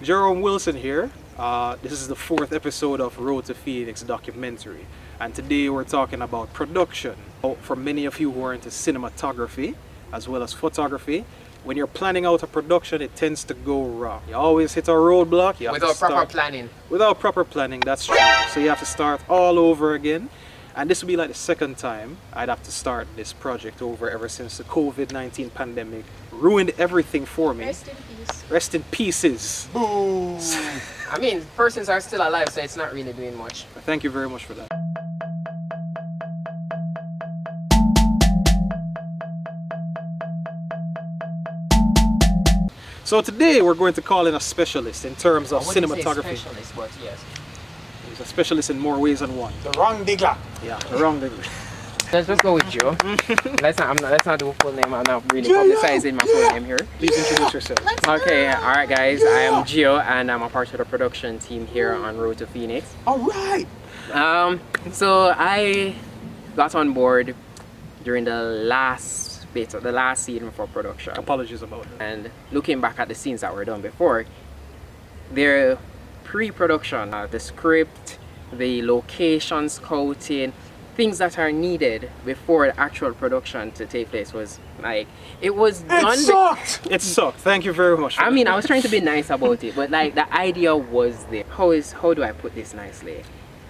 Jerome Wilson here. This is the 4th episode of Road to Phoenix documentary, and today we're talking about production. For many of you who are into cinematography as well as photography, when you're planning out a production, it tends to go wrong. You always hit a roadblock. Without proper planning. Without proper planning, that's true. So you have to start all over again. And this will be like the second time I'd have to start this project over ever since the COVID-19 pandemic ruined everything for me. Rest in peace. Rest in pieces. Boom. I mean, persons are still alive, so it's not really doing much. Thank you very much for that. So today we're going to call in a specialist in terms of cinematography. Specialist, but yes. He's a specialist in more ways than one. The wrong digger. Yeah, the wrong digger. Let's just go with Gio. let's not do full name. I'm not really publicizing my full name here. Please introduce yourself. Okay, alright guys, I am Gio and I'm a part of the production team here on Road to Phoenix. Alright. So I got on board during the last bit of the last season for production. Apologies about that. And looking back at the scenes that were done before, they're pre-production, the script, the location scouting, things that are needed before the actual production to take place was like, it was done. It sucked! It sucked. Thank you very much. I mean, I was trying to be nice about it, but like the idea was there. How do I put this nicely?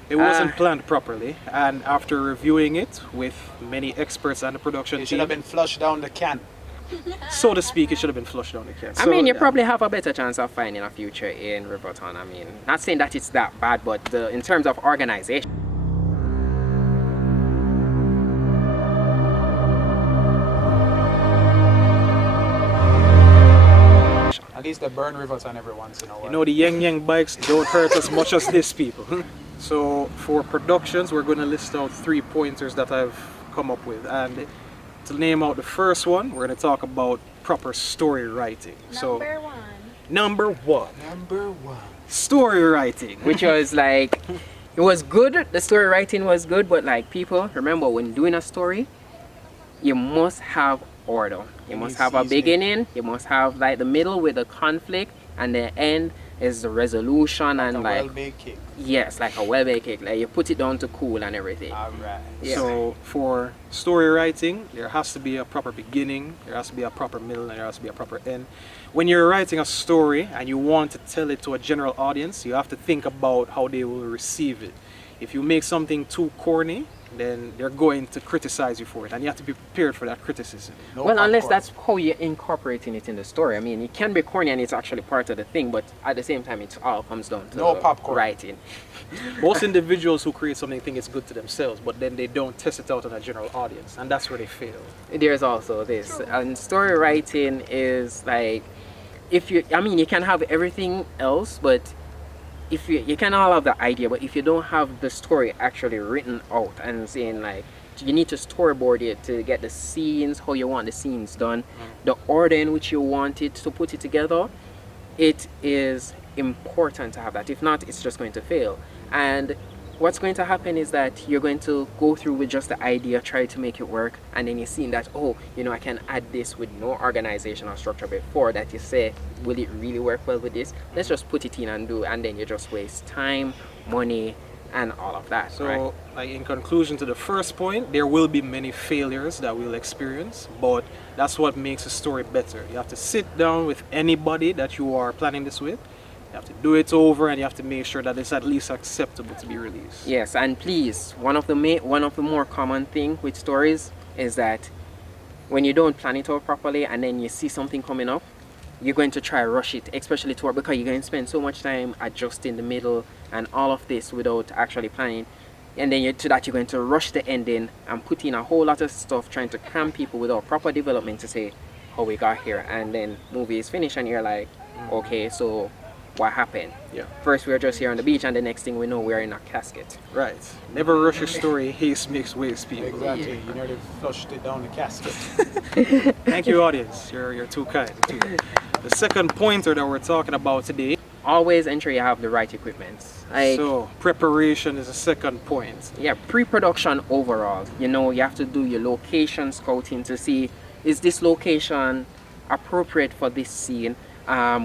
It wasn't planned properly, and after reviewing it with many experts and the production It should team, have been flushed down the can. so to speak, it should have been flushed down the can. I mean, you probably have a better chance of finding a future in Riverton. I mean, not saying that it's that bad, but in terms of organization. At least they burn Riverton every once in a while. You know, the yang bikes don't hurt as much as this, people. So for productions, we're going to list out 3 pointers that I've come up with, and to name out the first one, we're going to talk about proper story writing. Number one, story writing. Which was like, it was good, the story writing was good, but like people, remember when doing a story, you must have order. You must have a beginning, you must have like the middle with the conflict, and the end is the resolution, like and like well-baked cake. Yes, like a well-baked cake. Like you put it down to cool and everything. Alright. Yeah. So for story writing, there has to be a proper beginning, there has to be a proper middle, and there has to be a proper end. When you're writing a story and you want to tell it to a general audience, you have to think about how they will receive it. If you make something too corny, then they're going to criticize you for it, and you have to be prepared for that criticism. No well, unless popcorn. that's how you're incorporating it in the story. I mean, it can be corny and it's actually part of the thing, but at the same time, it all comes down to No popcorn. writing. Most individuals who create something think it's good to themselves, but then they don't test it out on a general audience, and that's where they fail. There's also this, and story writing is like, if you, I mean, you can have everything else, but if you can all have the idea, but if you don't have the story actually written out and saying like, you need to storyboard it to get the scenes, how you want the scenes done, the order in which you want it to put it together, it is important to have that. If not, it's just going to fail. And what's going to happen is that you're going to go through with just the idea, try to make it work, and then you're seeing that, oh, you know, I can add this with no organization or structure before that. You say, will it really work well with this? Let's just put it in and do, and then you just waste time, money, and all of that. So, right? like in conclusion to the first point, there will be many failures that we'll experience, but that's what makes a story better. You have to sit down with anybody that you are planning this with. You have to do it over, and you have to make sure that it's at least acceptable to be released. Yes, and please, one of the more common thing with stories is that when you don't plan it out properly and then you see something coming up, you're going to try rush it, especially to work, because you're going to spend so much time adjusting the middle and all of this without actually planning. And then you're going to rush the ending and put in a whole lot of stuff trying to cram people without proper development to say how we got here, and then movie is finished and you're like, okay, so what happened? Yeah. First we were just here on the beach, and the next thing we know we're in a casket. Right. Never rush your story. Haste makes waste, people. Exactly. You nearly flushed it down the casket. Thank you, audience. You're too kind. The second pointer that we're talking about today. Always ensure you have the right equipment. Like, so preparation is the second point. Yeah, pre-production overall. You know, you have to do your location scouting to see, is this location appropriate for this scene?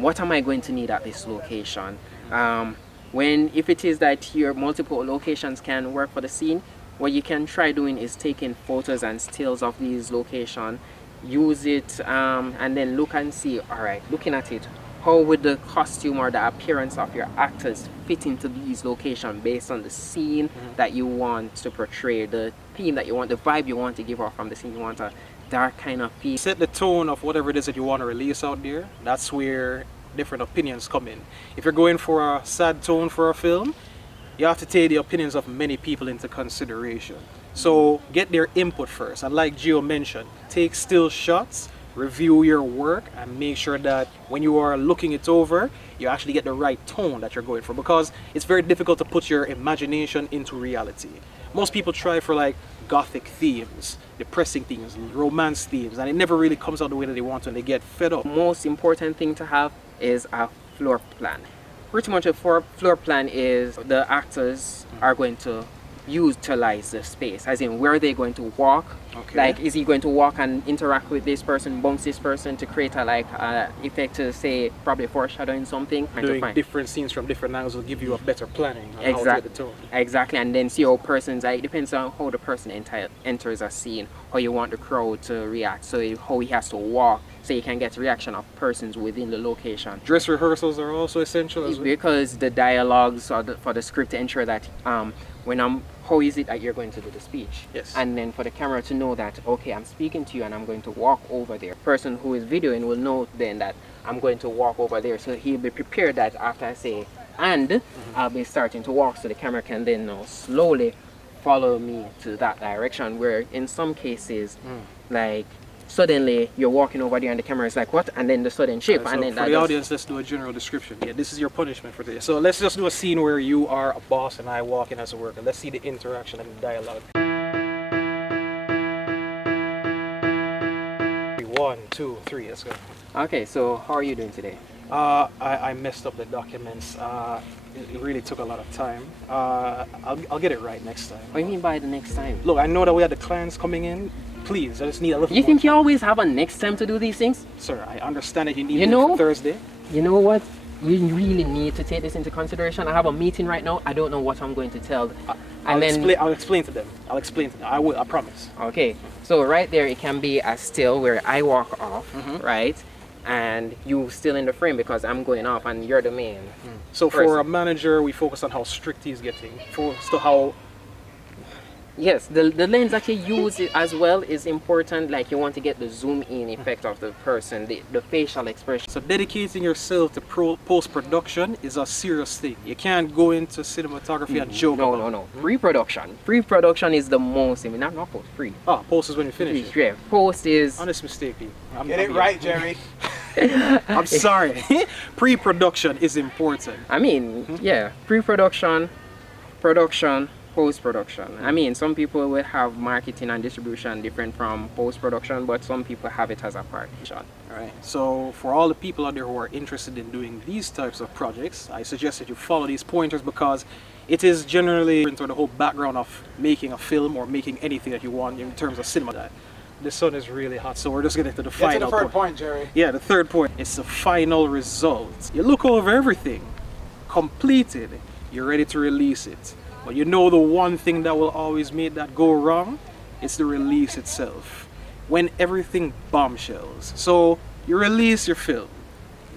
what am I going to need at this location? If it is that your multiple locations can work for the scene, what you can try doing is taking photos and stills of these locations, use it, and then look and see, all right, looking at it, how would the costume or the appearance of your actors fit into these locations based on the scene that you want to portray, the theme that you want, the vibe you want to give off from the scene. You want a dark kind of feel. Set the tone of whatever it is that you want to release out there. That's where different opinions come in. If you're going for a sad tone for a film, you have to take the opinions of many people into consideration. So get their input first. And like Gio mentioned, take still shots, review your work, and make sure that when you are looking it over, you actually get the right tone that you're going for, because it's very difficult to put your imagination into reality. Most people try for like gothic themes, depressing themes, romance themes, and it never really comes out the way that they want to, and they get fed up. Most important thing to have is a floor plan. Pretty much a floor plan is the actors are going to utilize the space, as in where they're going to walk. Okay. Like, is he going to walk and interact with this person, bounce this person to create a like effect to say probably foreshadowing something. Doing different scenes from different angles will give you a better planning on how to get the tone. Exactly, and then see how persons, like, it depends on how the person enters a scene, how you want the crowd to react, so how he has to walk, so you can get reaction of persons within the location. Dress rehearsals are also essential as well, because the dialogues or for the script to ensure that how is it that you're going to do the speech? Yes. And then for the camera to know that, okay, I'm speaking to you and I'm going to walk over there. Person who is videoing will know then that I'm going to walk over there, so he'll be prepared that after I say and, I'll be starting to walk, so the camera can then now slowly follow me to that direction, where in some cases like suddenly you're walking over there and the camera is like, what? And then the sudden shift. So and then for the audience, let's do a general description. Yeah, this is your punishment for today. So let's just do a scene where you are a boss and I walk in as a worker. Let's see the interaction and the dialogue. 1, 2, 3, let's go. Okay, so how are you doing today? I messed up the documents. It really took a lot of time. I'll get it right next time. What do you mean by the next time? Look, I know that we had the clients coming in. Please, I just need a little You more think time. you always have a next time to do these things? Sir, I understand that you need You it know? for Thursday. You know what? You really need to take this into consideration. I have a meeting right now. I don't know what I'm going to tell. I'll explain to them. I'll explain to them. I will, I promise. Okay, so right there it can be a still where I walk off, right? And you still in the frame because I'm going off and you're the main. So for a manager, we focus on how strict he's getting. For how. Yes, the lens that you use as well is important. Like, you want to get the zoom in effect of the person, the facial expression. So dedicating yourself to post-production is a serious thing. You can't go into cinematography and joke about it. No. Pre-production. Pre-production is the most, not post, pre. Ah, post is when you finish it. Yeah, post is... Honest mistake, Pete. Get it right, Jerry. I'm sorry. Pre-production is important. I mean, yeah, pre-production, production, post-production. I mean, some people will have marketing and distribution different from post-production, but some people have it as a part. Alright, so for all the people out there who are interested in doing these types of projects, I suggest that you follow these pointers, because it is generally into the whole background of making a film or making anything that you want in terms of cinema. The sun is really hot, so we're just getting to the final Get to the third point, Jerry. Yeah, the third point. It's the final result. You look over everything, completed, you're ready to release it. But you know the one thing that will always make that go wrong? It's the release itself. When everything bombshells. So you release your film,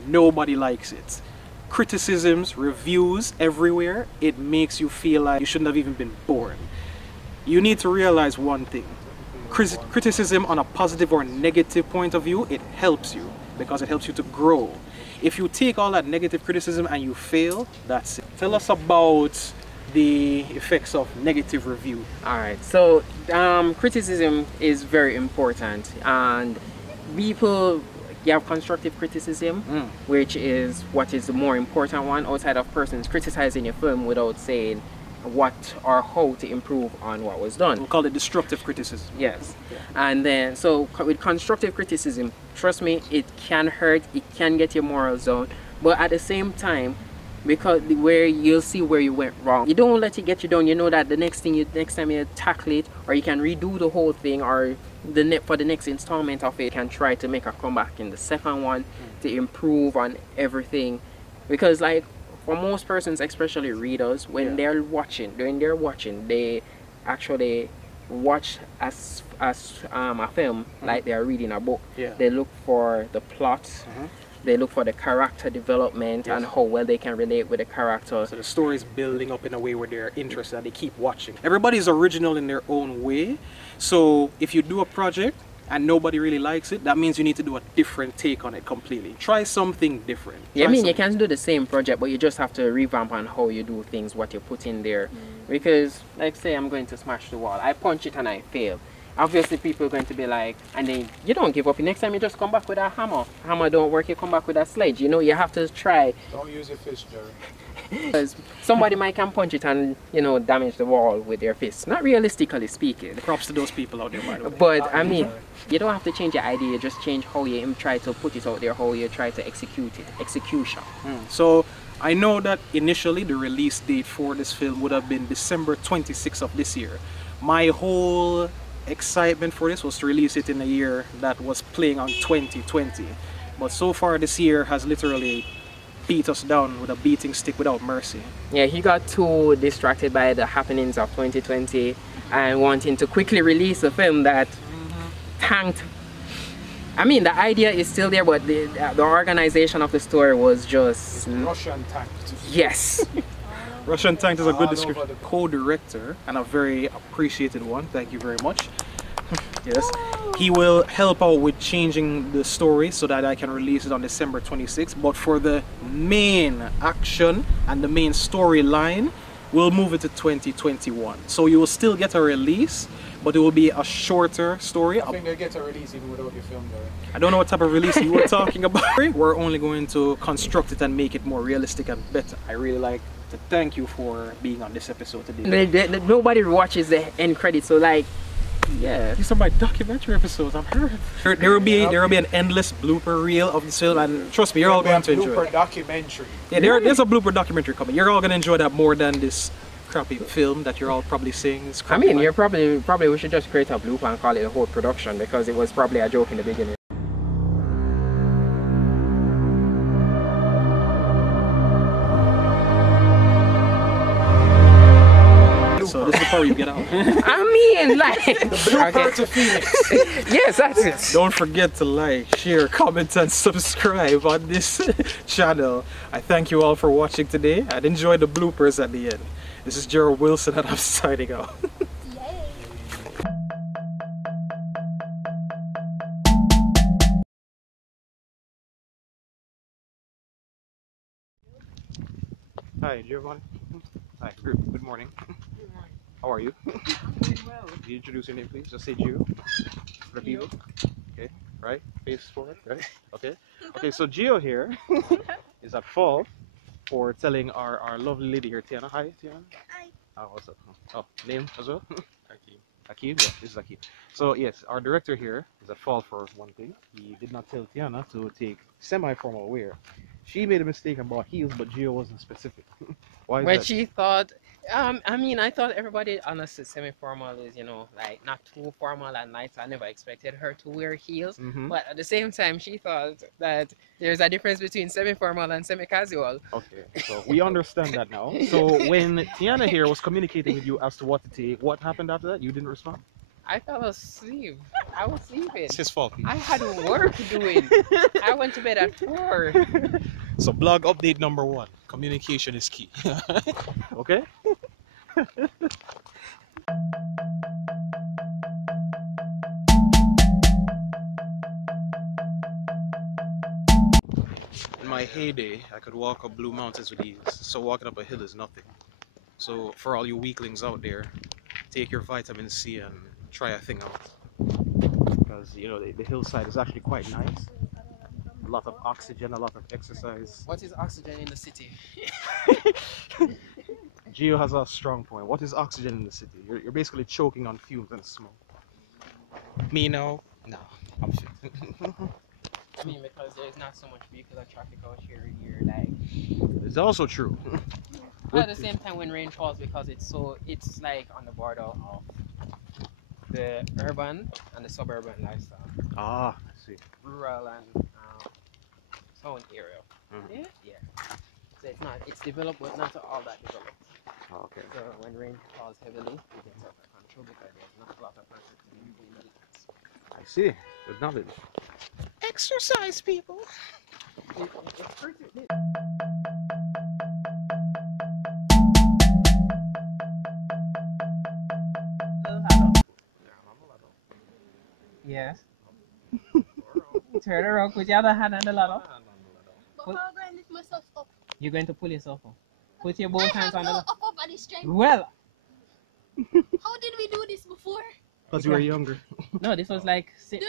nobody likes it. Criticisms, reviews everywhere, it makes you feel like you shouldn't have even been born. You need to realize one thing. Criticism on a positive or negative point of view, it helps you, because it helps you to grow. If you take all that negative criticism and you fail, that's it. Tell us about the effects of negative review. Alright, so criticism is very important, and people, you have constructive criticism, which is what is the more important one, outside of persons criticizing your film without saying what or how to improve on what was done. We'll call it destructive criticism. Yes. Yeah. And then, so with constructive criticism, trust me, it can hurt, it can get your morals down, but at the same time, because where you'll see where you went wrong. You don't let it get you down. You know that the next time you tackle it, or you can redo the whole thing, or for the next installment of it, you can try to make a comeback in the second one to improve on everything. Because like for most persons, especially readers, when they're watching, they actually watch as a film like they are reading a book. They look for the plot, they look for the character development and how well they can relate with the character. So the story is building up in a way where they're interested and they keep watching. Everybody's original in their own way. So if you do a project and nobody really likes it, that means you need to do a different take on it completely. Try something different. I mean, you can do the same project, but you just have to revamp on how you do things, what you put in there. Because, like say I'm going to smash the wall, I punch it and I fail. Obviously people are going to be like, and then you don't give up. Next time you just come back with a hammer. Hammer don't work, you come back with a sledge. You know, you have to try. Don't use your fist, Jerry. Because somebody might can punch it and, you know, damage the wall with their fists. Not realistically speaking. Props to those people out there, by the way. But I mean, you don't have to change your idea, you just change how you try to put it out there, how you try to execute it. Execution. So I know that initially the release date for this film would have been December 26th of this year. My whole excitement for this was to release it in a year that was playing on 2020. But so far this year has literally beat us down with a beating stick without mercy. Yeah, he got too distracted by the happenings of 2020 and wanting to quickly release a film that tanked. I mean, the idea is still there, but the organization of the story was just... Russian tanked. Yes. Russian tanked is a good description. Co-director, and a very appreciated one. Thank you very much. Yes. He will help out with changing the story so that I can release it on December 26th. But for the main action and the main storyline, we'll move it to 2021. So you will still get a release, but it will be a shorter story. I think they'll get a release even without your film there. I don't know what type of release you were talking about. We're only going to construct it and make it more realistic and better. I really like to thank you for being on this episode today. Nobody watches the end credits, so like, yeah. These are my documentary episodes. I'm hurt. There will be an endless blooper reel of this film, and trust me, you're all going to enjoy it. Blooper documentary. Yeah, there's a blooper documentary coming. You're all going to enjoy that more than this crappy film that you're all probably saying is crappy. I mean, you're probably we should just create a blooper and call it a whole production, because it was probably a joke in the beginning. So this is the part where you get out. I mean, like the blooper to Phoenix. Yes, that's it. Don't forget to like, share, comment, and subscribe on this channel. I thank you all for watching today, and enjoy the bloopers at the end. This is Jerome Wilson, and I'm signing out. Hi, Giovanni. Hi, good morning. Good morning. How are you? I'm doing well. Can you introduce your name, please? Just say Gio for the people. Okay, right? Face forward, right? Okay. Okay, so Gio here is at fault for telling our lovely lady here, Tiana. Hi, Tiana. Hi. Oh, what's up? Oh, name as well? Akeem. Akeem? Yeah, this is Akeem. So, yes, our director here is at fault for one thing. He did not tell Tiana to take semi-formal wear. She made a mistake and bought heels, but Gio wasn't specific. Why is When that? she thought, I mean, I thought everybody honestly semi-formal is, you know, like not too formal and nice. I never expected her to wear heels, but at the same time, she thought that there's a difference between semi-formal and semi-casual. Okay, so we understand that now. So when Tiana here was communicating with you as to what to take, what happened after that? You didn't respond? I fell asleep. I was sleeping. It's his fault. I had work doing. I went to bed at 4. So blog update number 1. Communication is key. Okay? In my heyday, I could walk up Blue Mountains with ease. So walking up a hill is nothing. So for all you weaklings out there, take your vitamin C and try a thing out. Because, you know, the hillside is actually quite nice. A lot of oxygen, a lot of exercise. What is oxygen in the city? Gio has a strong point. What is oxygen in the city? You're basically choking on fumes and smoke. Me, no? No, I'm fit. I mean, because there's not so much vehicular traffic out here, you're like. It's also true. But at the same time, when rain falls, because it's like on the border of the urban and the suburban lifestyle, Ah, I see. rural and town area. Mhm. Yeah. So it's developed, but not all that developed. Oh, okay. So when rain falls heavily, it gets out of control because there's not a lot of places to be moving. I see. Good knowledge. Exercise, people. It's pretty. Yes. Turn around, put your other hand on the ladder. But how am I going to lift myself up? You're going to pull yourself up. Put your both I hands have on the no ladder. upper body strength. Well, How did we do this before? Because you were younger. no, this was like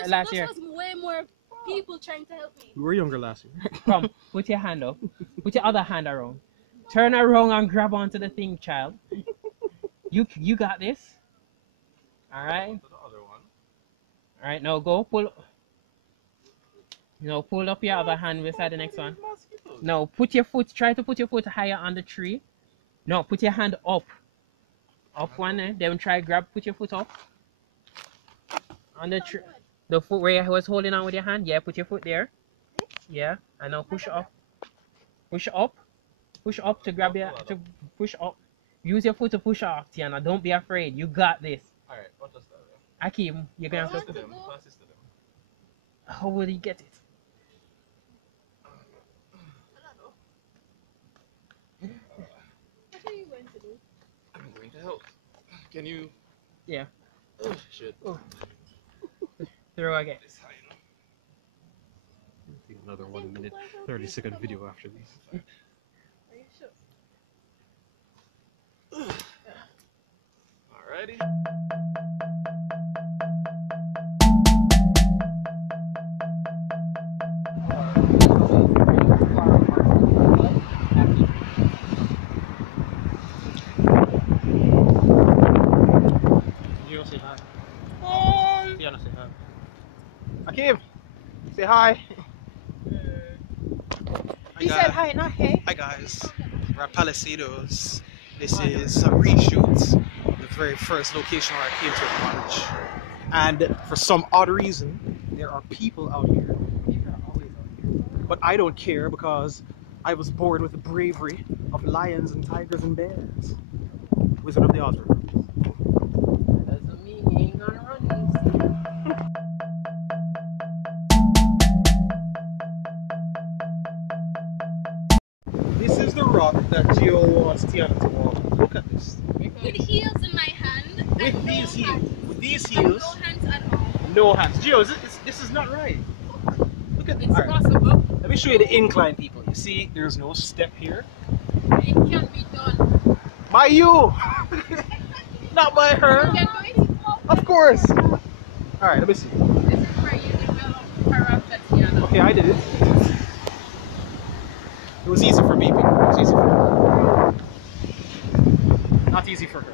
last year. This was way more people trying to help me. You were younger last year. Come, put your hand up. Put your other hand around. Turn around and grab onto the thing, child. You got this. All right. All right, now go pull. No, pull up your other hand beside the next one. No, put your foot. Try to put your foot higher on the tree. No, put your hand up. Up one, then try grab. Put your foot up on the tree. The foot where you was holding on with your hand. Yeah, put your foot there. Yeah, and now push up. Push up. Push up to grab your. To push up. Use your foot to push up, Tiana. Don't be afraid. You got this. Alright, what does that do? Akeem, you're gonna have to. How will he get it? What are you going to do? I'm going to help. Can you? Yeah. Oh shit. Throw again. It's high enough. Another 1 minute 30-second video after this. Are you sure? Alrighty. You say hi. Hi. Tiana, say hi. Akeem, say hi. He said hi, not hey. Hi guys, we're at Palisados. This is a reshoot, the very first location where I came to college. And for some odd reason, there are people out here. People are always out here. But I don't care because I was born with the bravery of lions and tigers and bears. Wizard of the Oz. Doesn't mean you ain't gonna run this. This is the rock that Gio wants Tiana to walk. Look at this. With heels in my hand. With and these no heels. hands. With these And heels. no hands at all. No hands. Gio, this is not right. Look at this. It's possible. Let me show you the incline, people. You see, there's no step here. It can be done. By you! Not by her. You can do it. Of course. Alright, let me see. This is where you develop character, Tiana. Okay, I did it. It was easy for me, people. It was easy for her. Not easy for her.